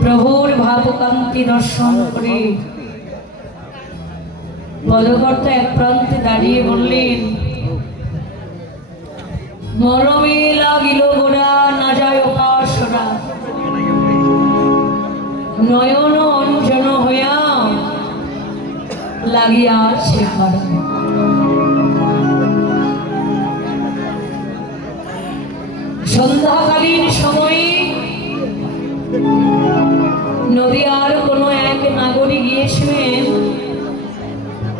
প্রভুর ভাবকান্তি দর্শন করে পদকর্তা এক প্রান্তে দাঁড়িয়ে বললেন, মরমে লাগিল গোড়া না যায় উপাসনা। নয়ন অঞ্জন হইয়া লাগিয়াছে ঘরে সন্ধ্যাকালীন সময়ে নদীয়ার কোনো এক নাগরিক গিয়েছিলেন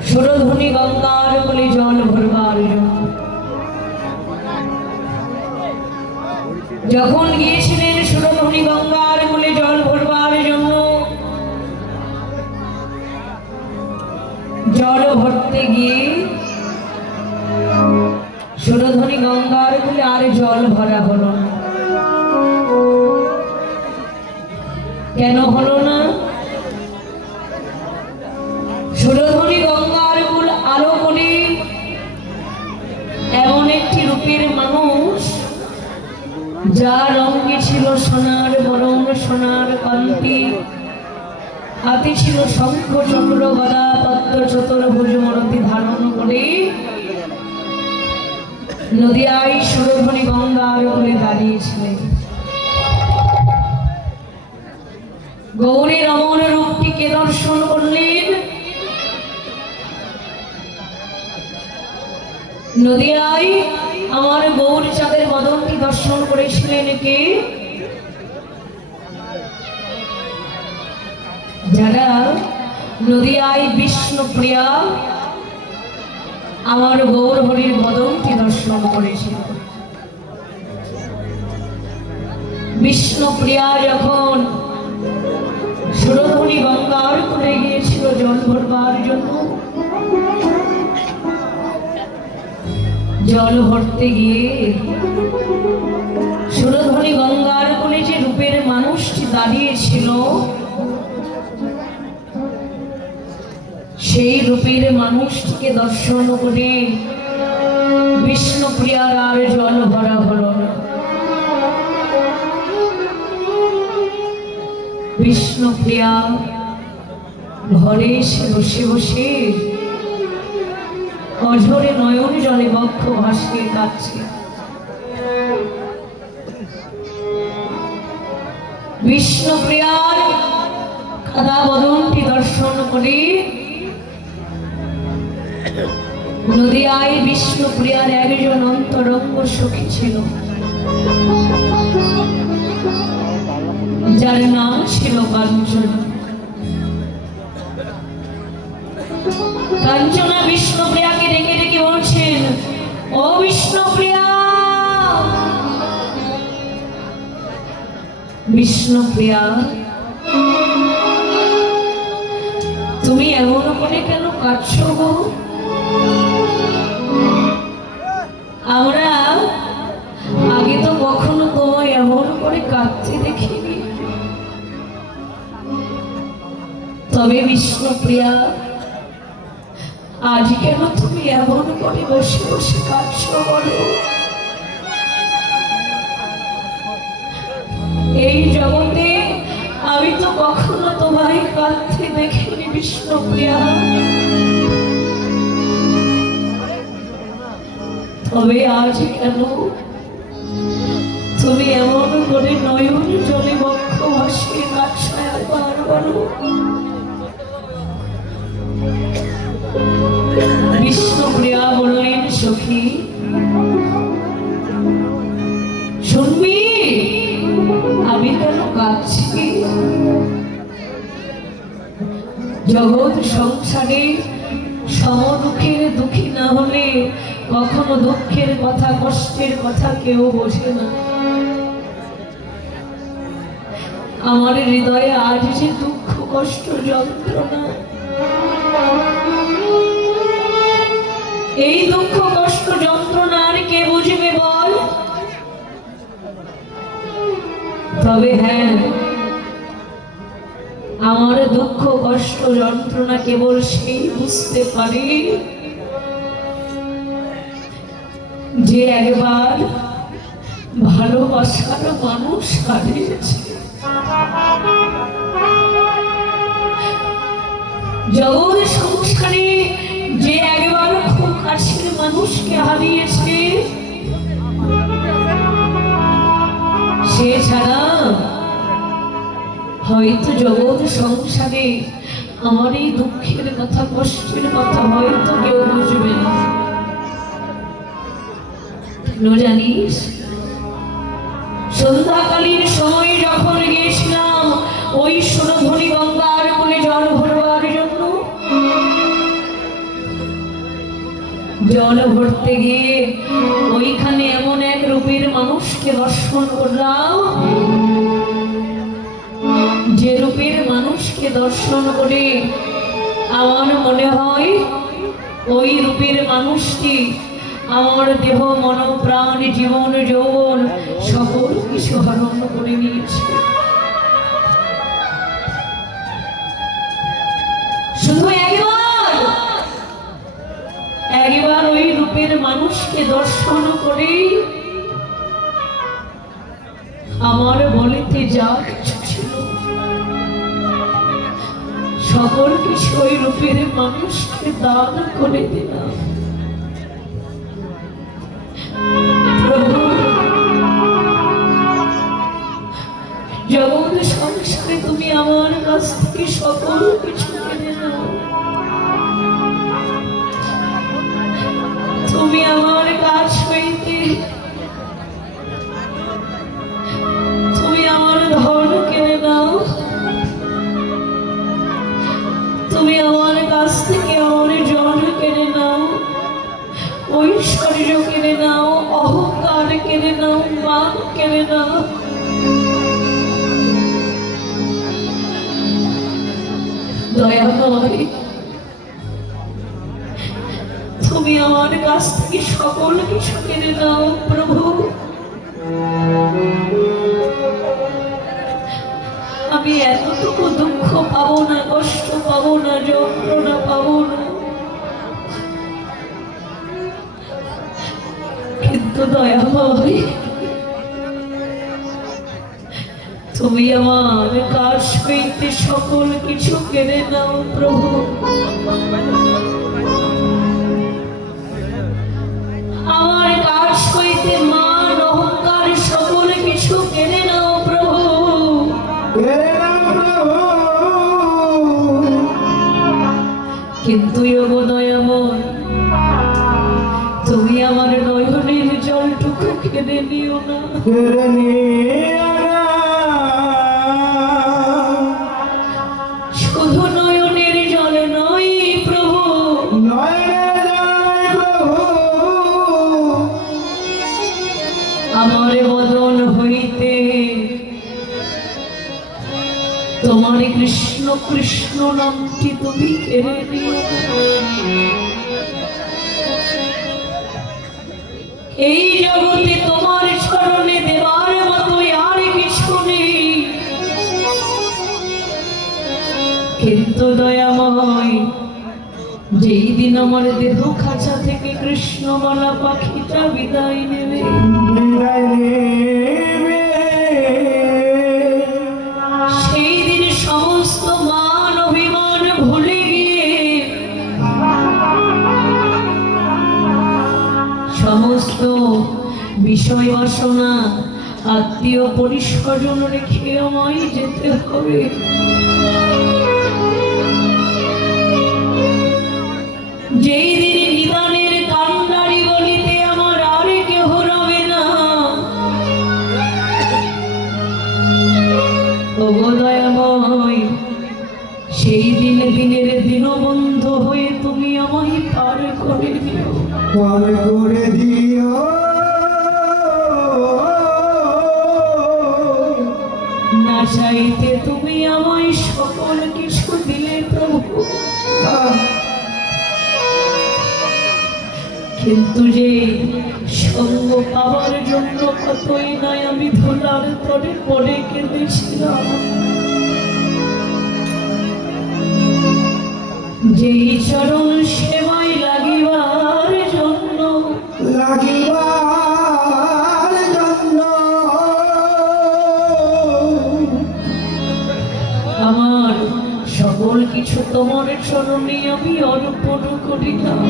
সুরধ্বনি গঙ্গার বলে জল ভরবার যখন গিয়েছিলেন সুরধ্বনি গঙ্গার বলে জল ভরবার জন্য, জল ভরতে গিয়ে গঙ্গার আর জল ভরা হলো না। কেন হলো না? সুরধ্বনি গঙ্গার কুল আলো করে এমন একটি রূপের মানুষ, যার রঙে ছিল সোনার বরণ, সোনার কান্তি। হাতে ছিল শঙ্খ চক্র গদা পদ্ম চতুর্ভুজ, মূর্তি ধারণ করে নদিয়ায় সুরধ্বনি গঙ্গার বলে দাঁড়িয়েছিলেন গৌরী রমণ রূপটিকে দর্শন করলেন। নদিয়ায় আমার গৌর চাঁদের বদনটি দর্শন করেছিলেন কে? যারা নদিয়ায় বিষ্ণুপ্রিয়া আমার গৌর হরির বদনটি দর্শন করেছিল। বিষ্ণুপ্রিয়া যখন সুরধনী গঙ্গার করে গিয়েছিল জল ভরবার জন্য, জল ভরতে গিয়ে সুরধনী গঙ্গার কোলে যে রূপের মানুষটি দাঁড়িয়েছিল সেই রূপের মানুষটিকে দর্শন করে বিষ্ণুপ্রিয়ার আর জল ভরা হলো। বিষ্ণুপ্রিয়া ঘরে এসে বসে বসে অঝরে নয়ন জলে বক্ষ ভাসিয়ে কাটছে বিষ্ণুপ্রিয়ার কাদা বদনটি দর্শন করে নদিয়ায় বিষ্ণুপ্রিয়ার একজন অন্তরঙ্গ সখী ছিল। যার নাম ছিল কাঞ্চনা। কাঞ্চনা বিষ্ণুপ্রিয়াকে ডেকে ডেকে বলছেন, ও বিষ্ণুপ্রিয়া বিষ্ণুপ্রিয়া তুমি এমন করে কেন কাটছো গো? আমরা আগে তো কখনো তোমায় এমন করে কাঁদতে দেখিনি। তবে বিষ্ণুপ্রিয়া, আজ কেন তুমি এমন করে বসে বসে কাঁদছো বলো? এই জগতে আমি তো কখনো তোমায় কাঁদতে দেখিনি বিষ্ণুপ্রিয়া। তবে আজ কেন? তুমি এমন করে নয়ন জলে বক্ষ ভাসিয়ে একবার বলো বিষ্ণুপ্রিয়া বললেন, সখী, শুনবি? আমি কেন কাঁদছি? জগৎ সংসারে সম দুঃখের দুঃখী না হলে কখনো দুঃখের কথা, কষ্টের কথা কেউ বোঝে না। আমার হৃদয়ে আজ যে দুঃখ, কষ্ট, যন্ত্রণা, এই দুঃখ, কষ্ট, যন্ত্রণা আর কে বুঝবে বল? তবে হ্যাঁ আমার দুঃখ, কষ্ট, যন্ত্রণা কেবল সেই বুঝতে পারে যে একবার ভালোবাসার মানুষ হারিয়েছে জগৎ সংসারে যে একবার খুব কাছের মানুষকে হারিয়েছে হয়তো জগৎ সংসারে আমার এই দুঃখের কথা, কষ্টের কথা হয়তো কেউ বুঝবে না। জানিস? সন্ধ্যাকালীন সময় যখন গিয়েছিলাম, ওই সোনধ্বনি গঙ্গার কোলে জল ভরবার জন্য, জল ভরতে গিয়ে ওইখানে এমন এক রূপের মানুষকে দর্শন করলাম। যে রূপের মানুষকে দর্শন করে আমার মনে হয়, ওই রূপের মানুষটি আমার দেহ, মন, প্রাণ, জীবন, যৌবন সকল কিছু হরণ করে নিয়েছে। শুধু একবার একবার ওই রূপের মানুষকে দর্শন করে আমার বলিতে যা কিছু কিছু ওই রূপের মানুষকে দান করে দিলাম। তুমি আমার কাছ থেকে সকল কিছু কেড়ে নাও, তুমি আমার কাছ হইতে তুমি আমার কাছ থেকে আমার জন কেড়ে নাও, ঐশ্বর্য কেড়ে নাও, অহংকার কেড়ে নাও, মান কেড়ে নাও। দয়াময় তুমি আমার কাছ থেকে সকল কিছু কেড়ে নাও, প্রভু। আমি এতটুকু পাবো না কষ্ট, পাবো না যন্ত্রণা, পাবো না। কিন্তু দয়াময় তুমি আমার কাজ হইতে সকল কিছু কেড়ে নাও প্রভু। কিন্তু ওগো দয়াময় তুমি আমার নয়নের জলটুকু কেড়ে নিও না। কেড়ে নিও কৃষ্ণ নামটি তুমি এই জগতে তোমার চরণে দেবার মতো আর কিছু নেই। কিন্তু দয়াময়, যেই দিন আমার দেহ খাঁচা থেকে কৃষ্ণমালা পাখিটা বিদায় নেবে। বিদায় নেবে। আত্মীয় পরিস্বজন রেখে আমায় যেতে হবে। যেই কিন্তু যে সঙ্গ পাওয়ার জন্য কতই নয় আমি ধোলার পরে পরে কেঁদেছিলাম। যে চরণ সেবাই লাগিবার জন্য লাগিবার জন্য। আমার সকল কিছু তোমার চরণে আমি অর্পণ করিলাম।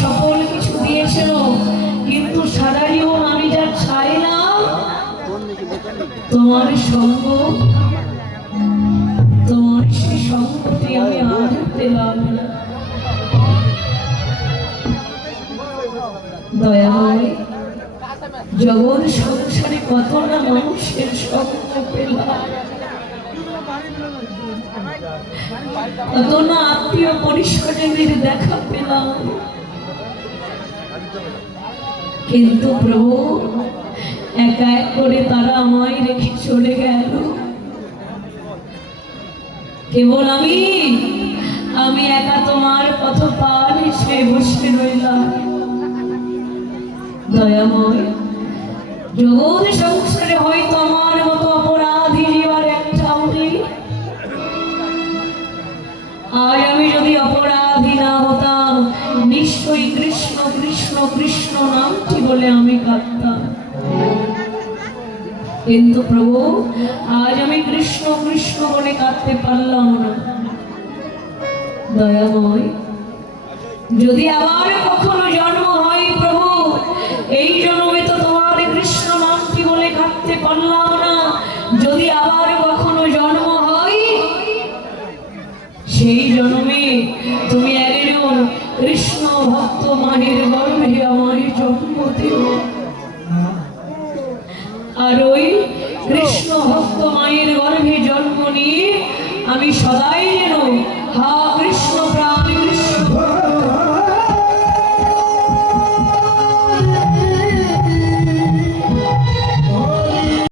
সকল কিছু দিয়েছিল কিন্তু সারা জীবন আমি যা চাইলাম, তোমার সঙ্গ, তোমার না। দয়াময় জগৎ সংসারে কত না মানুষের সঙ্গ পেলাম। কত আত্মীয় পরিষ্কারের দেখা পেলাম। কিন্তু প্রভু, একা এক করে তারা আমায় রেখে চলে গেল। কেবল আমি আমি একা তোমার পথ পার সে বসে রইলাম। দয়াময়, জগৎ সংসারে হয়তো আমার হতাম নিশ্চয়ই কৃষ্ণ কৃষ্ণ কৃষ্ণ নামটি বলে আমি কাঁদতাম কিন্তু প্রভু, আজ আমি কৃষ্ণ কৃষ্ণ বলে কাঁদতে পারলাম না। দয়াময়, যদি আবার কখনো জন্ম হয়